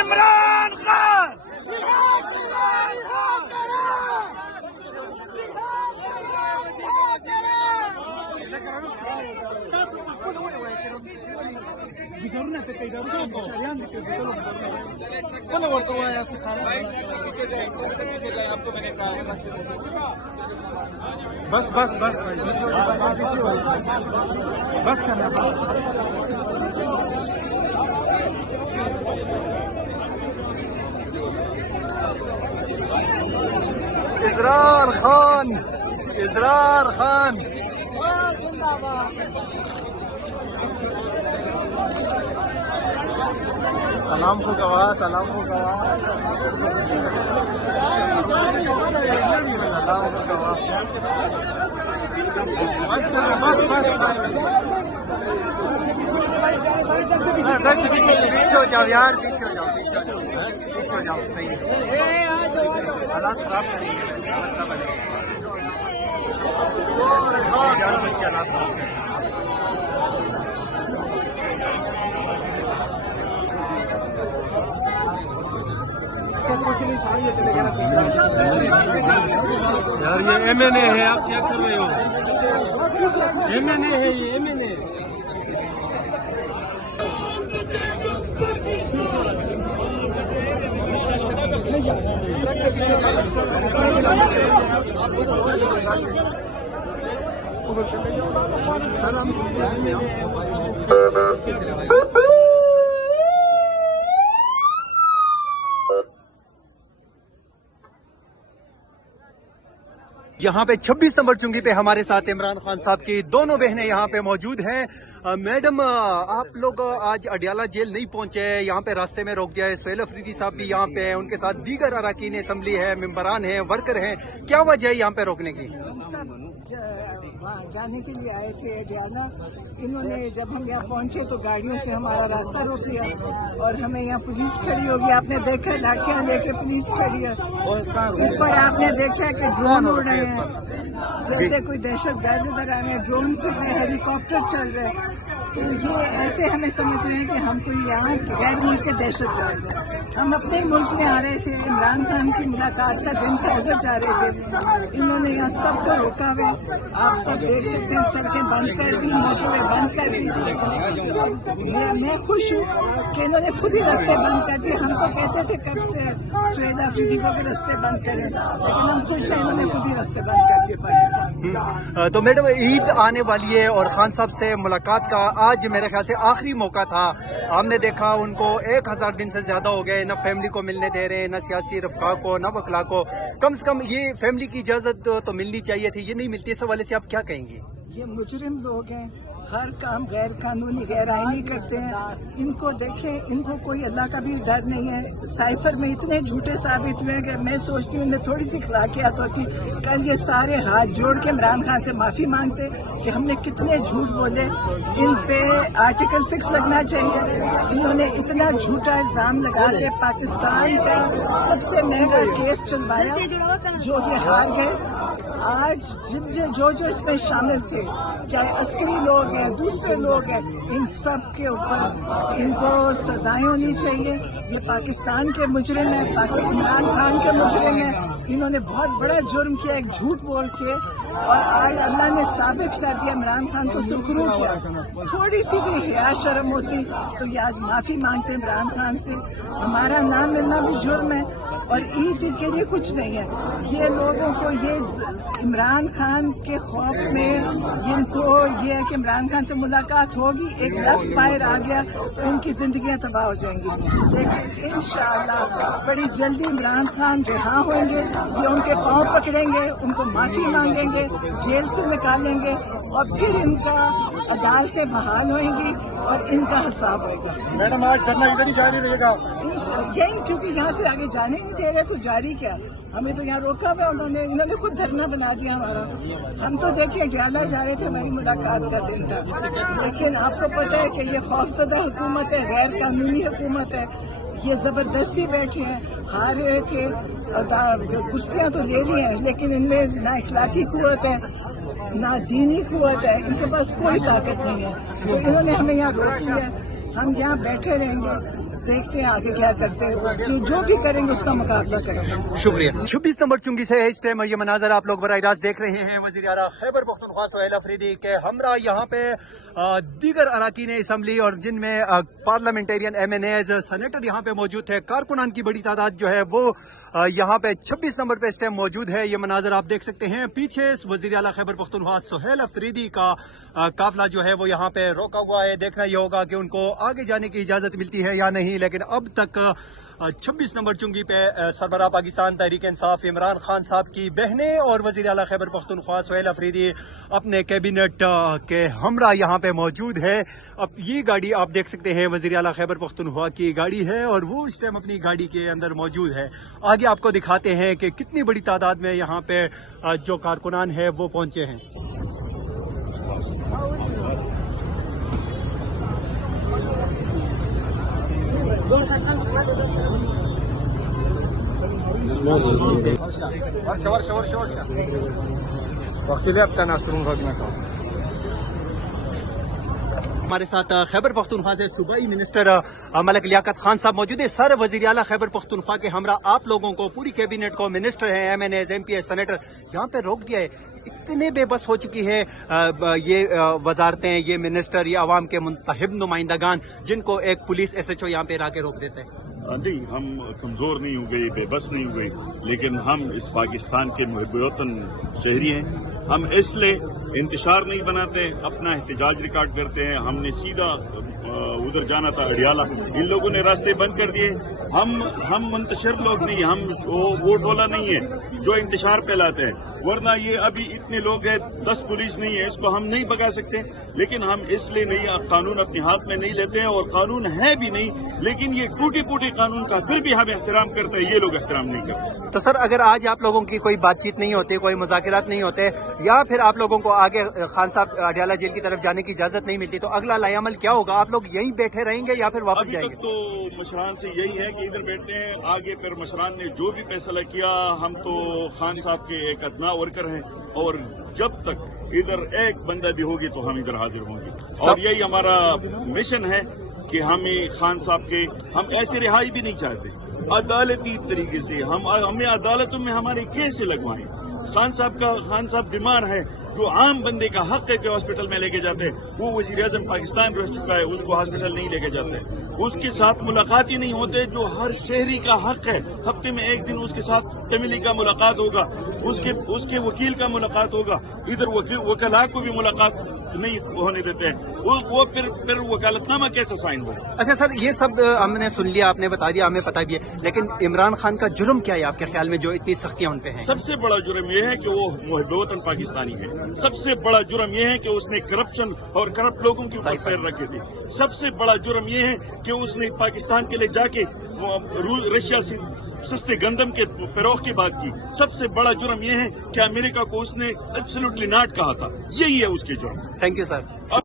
عمران خان بس بس بس بس کرنا اسرار خان اسرار خان سلام کو گواہ سلام کو گواہ سلام کو گواہ بس بس بس پیچھے ہو جاؤ یار پیچھے ہو جاؤ پیچھے ہو جاؤ صحیح حالات خراب کریں گے مسئلہ بنے یار یہ ایم این اے ہے آپ کیا کر رہے ہو ایم این اے ہے یہ ایم این اے یہاں پہ 26 نمبر چنگی پہ ہمارے ساتھ عمران خان صاحب کی دونوں بہنیں یہاں پہ موجود ہیں. میڈم آپ لوگ آج اڈیالہ جیل نہیں پہنچے, یہاں پہ راستے میں روک دیا ہے. سہیل افریدی صاحب بھی یہاں پہ ہیں, ان کے ساتھ دیگر اراکین اسمبلی ہے, ممبران ہیں, ورکر ہیں. کیا وجہ ہے یہاں پہ روکنے کی؟ جانے کے لیے آئے تھے اڈیالہ. انہوں نے جب ہم یہاں پہنچے تو گاڑیوں سے ہمارا راستہ روک لیا اور ہمیں یہاں پولیس کھڑی ہوگی. آپ نے دیکھا لاٹھیاں لے کے پولیس کھڑی ہے. اوپر آپ نے دیکھا کہ ڈرون اڑ رہے ہیں, جیسے کوئی دہشت گرد ادھر آ رہے ہیں, ڈرون پھر رہے ہیں, ہیلی کاپٹر چل رہے ہیں. تو یہ ایسے ہمیں سمجھ رہے ہیں کہ ہم کوئی یہاں غیر ملک کے دہشت گرد ہیں. ہم اپنے ملک میں آ رہے تھے, عمران خان کی ملاقات کا دن تھا, ادھر جا رہے تھے. انہوں نے یہاں سب کو روکا ہوا, آپ سب دیکھ سکتے ہیں, سڑکیں بند کر دی, موٹروے بند کر دی. میں خوش ہوں کہ انہوں نے خود ہی راستے بند کر دیے. ہم تو کہتے تھے کب سے سہیل افریدی کو کہ راستے بند کریں, لیکن ہم خوش ہیں انہوں نے خود ہی راستے بند کر دیے پاکستان. تو میڈم عید آنے والی ہے اور خان صاحب سے ملاقات کا آج میرے خیال سے آخری موقع تھا. ہم نے دیکھا ان کو 1000 دن سے زیادہ ہو گئے, نہ فیملی کو ملنے دے رہے ہیں, نہ سیاسی رفقا کو, نہ وکلا کو. کم سے کم یہ فیملی کی اجازت تو ملنی چاہیے تھی, یہ نہیں ملتی. اس حوالے سے آپ کیا کہیں گے؟ یہ مجرم لوگ ہیں, ہر کام غیر قانونی غیر آئینی کرتے ہیں. ان کو دیکھیں, ان کو کوئی اللہ کا بھی ڈر نہیں ہے. سائفر میں اتنے جھوٹے ثابت ہوئے کہ میں سوچتی ہوں انہیں تھوڑی سی اخلاقیات ہوتی. کل یہ سارے ہاتھ جوڑ کے عمران خان سے معافی مانگتے کہ ہم نے کتنے جھوٹ بولے. ان پہ آرٹیکل 6 لگنا چاہیے. انہوں نے اتنا جھوٹا الزام لگا کے پاکستان کا سب سے مہنگا کیس چلوایا جو یہ ہار گئے. آج جو اس میں شامل تھے, چاہے عسکری لوگ ہیں, دوسرے لوگ ہیں, ان سب کے اوپر ان کو سزائیں ہونی چاہیے. یہ پاکستان کے مجرم ہیں, عمران خان کے مجرم ہیں. انہوں نے بہت بڑا جرم کیا ایک جھوٹ بول کے, اور آج اللہ نے ثابت کر دیا عمران خان کو سرخرو کیا. تھوڑی سی بھی حیا شرم ہوتی تو یہ آج معافی مانگتے عمران خان سے. ہمارا نام ملنا بھی جرم ہے اور عید کے لیے کچھ نہیں ہے. یہ لوگوں کو یہ عمران خان کے خوف میں جن کو یہ ہے کہ عمران خان سے ملاقات ہوگی, ایک لفظ باہر آ گیا تو ان کی زندگیاں تباہ ہو جائیں گی. لیکن انشاءاللہ بڑی جلدی عمران خان رہا ہوئیں گے. یہ ان کے پاؤں پکڑیں گے, ان کو معافی مانگیں گے, جیل سے نکالیں گے, اور پھر ان کا عدالتیں بحال ہوئیں گی اور ان کا حساب ہوئے گا. میڈم آج دھرنا ادھر ہی جاری رہے گا یہی, کیونکہ یہاں سے آگے جانے نہیں دے رہے تو جاری کیا, ہمیں تو یہاں روکا ہوا. انہوں نے خود دھرنا بنا دیا ہمارا. ہم تو دیکھیں اڈیالہ جا رہے تھے, ہماری ملاقات کا دن تھا, لیکن آپ کو پتہ ہے کہ یہ خوفزدہ حکومت ہے, غیر قانونی حکومت ہے. یہ زبردستی بیٹھے ہیں, ہار رہے تھے, کرسیاں تو لے لی ہیں لیکن ان میں نا اخلاقی قوت ہے. ना दीनी कुव्वत है, इनके पास कोई ताकत नहीं है। तो इन्होंने हमें यहाँ रोक लिया है, हम यहाँ बैठे रहेंगे, देखते हैं आगे क्या करते हैं, जो भी करेंगे उसका मुकाबला करेंगे। शुक्रिया। 26 नंबर चुंगी से इस टाइम ये मनाजर आप लोग बराह रास्त देख रहे हैं। वज़ीर आला खैबर पख्तूनख्वा सुहेल अफरीदी के हमरा यहाँ पे दीगर अराकीन असम्बली और जिनमें पार्लियामेंटेरियन MNAs सेनेटर यहाँ पे मौजूद थे, कारकुनान की बड़ी तादाद जो है वो यहाँ पे 26 नंबर पे इस टाइम मौजूद है। ये मनाजर आप देख सकते हैं। पीछे वज़ीर आला खैबर पख्तूनख्वा सुहेल अफरीदी का काफिला जो है वो यहाँ पे रोका हुआ है। देखना ये होगा कि उनको आगे जाने की इजाज़त मिलती है या नहीं, लेकिन अब तक 26 नंबर चुंगी पे सरबराह पाकिस्तान तहरीक इंसाफ इमरान खान साहब की बहनें और वज़ीर आला खैबर पख्तूनख्वा सुहेल अफरीदी अपने कैबिनेट के हमरा यहाँ पे मौजूद है। अब ये गाड़ी आप देख सकते हैं वज़ीर आला खैबर पख्तूनख्वा की गाड़ी है और वो इस टाइम अपनी गाड़ी के अंदर मौजूद है। आगे आपको दिखाते हैं कि कितनी बड़ी तादाद में यहाँ पे जो कारकुनान है वो पहुँचे हैं। हमारे साथ खैबर पख्तूनख्वा से सूबाई मिनिस्टर मलिक लियाकत खान साहब मौजूद है। सर, वज़ीर आला खैबर पख्तूनख्वा के हमरा आप लोगों को, पूरी कैबिनेट को, मिनिस्टर हैं, MNAs MPs सेनेटर यहाँ पे रोक दिया है। इतने बेबस हो चुकी है ये वजारतें, ये मिनिस्टर, ये अवाम के मुंतखब नुमाइंदगान, जिनको एक पुलिस SHO यहाँ पे लाके रोक देते हैं। नहीं, हम कमज़ोर नहीं हो गए, बेबस नहीं हो गए, लेकिन हम इस पाकिस्तान के मुहिब वतन शहरी हैं। हम इसलिए इंतशार नहीं बनाते, अपना एहतजाज रिकॉर्ड करते हैं। हमने सीधा उधर जाना था अडियाला, इन लोगों ने रास्ते बंद कर दिए। हम मुंतशिर लोग नहीं, हम वोट वाला नहीं है जो इंतशार फैलाते हैं, वरना ये अभी इतने लोग हैं, 10 पुलिस नहीं है, इसको हम नहीं भगा सकते। लेकिन हम इसलिए नहीं, कानून अपने हाथ में नहीं लेते हैं, और कानून है भी नहीं, लेकिन ये टूटे फूटे कानून का फिर भी हम एहतराम करते हैं, ये लोग एहतराम नहीं करते। तो सर, अगर आज आप लोगों की कोई बातचीत नहीं होती, कोई मुज़ाकरात नहीं होते, या फिर आप लोगों को आगे खान साहब अडियाला जेल की तरफ जाने की इजाजत नहीं मिलती, तो अगला लायामल क्या होगा? आप लोग यहीं बैठे रहेंगे या फिर वापस अभी जाएंगे? तक तो मशरान से यही है कि इधर बैठते हैं, आगे फिर मशरान ने जो भी फैसला किया, हम तो खान साहब के एक अदना वर्कर हैं, और जब तक इधर एक बंदा भी होगी तो हम इधर हाजिर होंगे। और यही हमारा मिशन है कि हमें खान साहब के, हम ऐसे रिहाई भी नहीं चाहते, अदालती तरीके से हमें अदालतों में हमारे केस लगवाएं। खान साहब बीमार है, जो आम बंदे का हक है कि हॉस्पिटल में लेके जाते हैं, वो वज़ीर आज़म पाकिस्तान रह चुका है, उसको हॉस्पिटल नहीं लेके जाते। उसके साथ मुलाकात ही नहीं होते, जो हर शहरी का हक है। हफ्ते में एक दिन उसके साथ तमिली का मुलाकात होगा, उसके वकील का मुलाकात होगा, इधर वकला को भी मुलाकात नहीं होने देते हैं। वो फिर वकालतनामा कैसे साइन होगा? अच्छा सर, ये सब हमने सुन लिया, आपने बता दिया, हमें पता भी है, लेकिन इमरान खान का जुर्म क्या है आपके ख्याल में, जो इतनी सख्तियां उन पे हैं? सबसे बड़ा जुर्म ये है कि वो मुहिब वतन पाकिस्तानी है। सबसे बड़ा जुर्म ये है कि उसने करप्शन और करप्ट लोगों के ऊपर पैर रखे थे। सबसे बड़ा जुर्म ये है कि उसने पाकिस्तान के लिए जाके रशिया से सस्ते गंदम के फरोख की बात की। सबसे बड़ा जुर्म ये है कि अमेरिका को उसने एब्सोल्युटली नॉट कहा था। यही है उसके जुर्म। Thank you sir.